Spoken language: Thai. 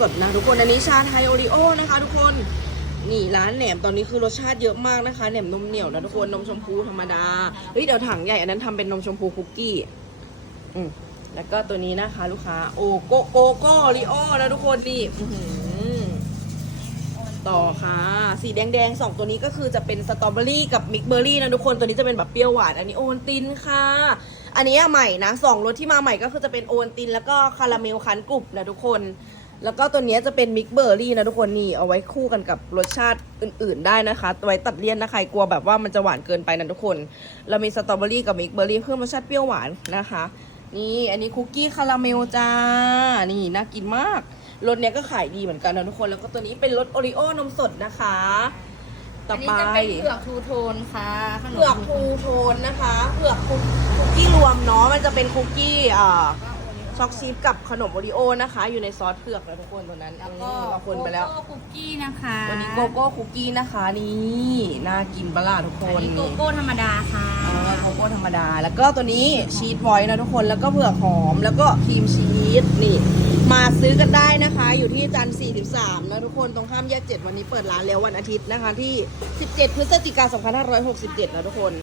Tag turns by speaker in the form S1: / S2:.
S1: สดนะทุกคนอันนี้ชาไทยโอริโอนะคะ ทุกคนนี่ร้านแหนมตอนนี้คือรสชาติเยอะมากนะคะแหนมนมเหนียวนะทุกคนนมชมพูธรรมดาเฮ้ยเดี๋ยวถังใหญ่อันนั้นทำเป็นนมชมพูคุกกี้อืมแล้วก็ตัวนี้นะคะ ลูกค้าโอโกโกโกโอริโอนะทุกคนนี่อื้อหือต่อค่ะ สีแดงๆสองตัวนี้ก็คือจะเป็นสตรอเบอรี่กับมิกเบอรี่นะทุกคนตัวนี้จะเป็นแบบเปรี้ยวหวานอันนี้โอวัลตินค่ะอันนี้ใหม่นะสองรสที่มาใหม่ก็คือจะเป็นโอวัลติน แล้วก็คาราเมลคั้นกรุบนะทุกคน แล้วก็ตัวเนี้ยจะเป็นมิกเบอร์รี่นะทุกคนนี่เอาไว้คู่กันกับรสชาติอื่น ๆ ได้นะคะ ไว้ตัดเลี่ยนนะใครกลัวแบบว่ามันจะหวานเกินไปนะทุกคน เรามีสตรอเบอรี่กับมิกเบอร์รี่เพิ่มรสชาติเปรี้ยวหวานนะคะ นี่อันนี้คุกกี้คาราเมลจ้า นี่น่ากินมากรสเนี้ยก็ขายดีเหมือนกันนะทุกคน แล้วก็ตัวนี้เป็นรสโอริโอนมสดนะคะต่อ
S2: อันนี้
S1: ไป
S2: จะเป็นเผือกทูโทนค่ะขนม
S1: เผือกทูโทนนะคะเผือกคุกคุกกี้รวมเนาะมันจะเป็นคุกกี้อ่าช็ อกชีสกับขนมโอริโอนะคะ อยู่ในซอสเผือกนะทุกคนตัวนั้น
S2: แล้ว
S1: อื
S2: ก็
S1: มเราคนไปแล้ว
S2: โกโก้คุกกี้นะคะ
S1: วันนี้โกโก้คุกกี้นะคะนี่น่ากินปะล่ะทุกค
S2: อัน
S1: น
S2: นี้โกโก้ธรรมดาค่ะ
S1: อ่าโกโก้ธรรมดา แล้วก็ตัวนี้ชีสไวท์นะทุกคนแล้วก็เผือกหอม แล้วก็ครีมชีสนี่ มาซื้อกันได้นะคะ อยู่ที่จันทร์43นะทุกคนตรงข้ามแยก7วันนี้เปิดร้านแล้ววันอาทิตย์นะคะที่ 17 พฤศจิกายน2567นะทุกคน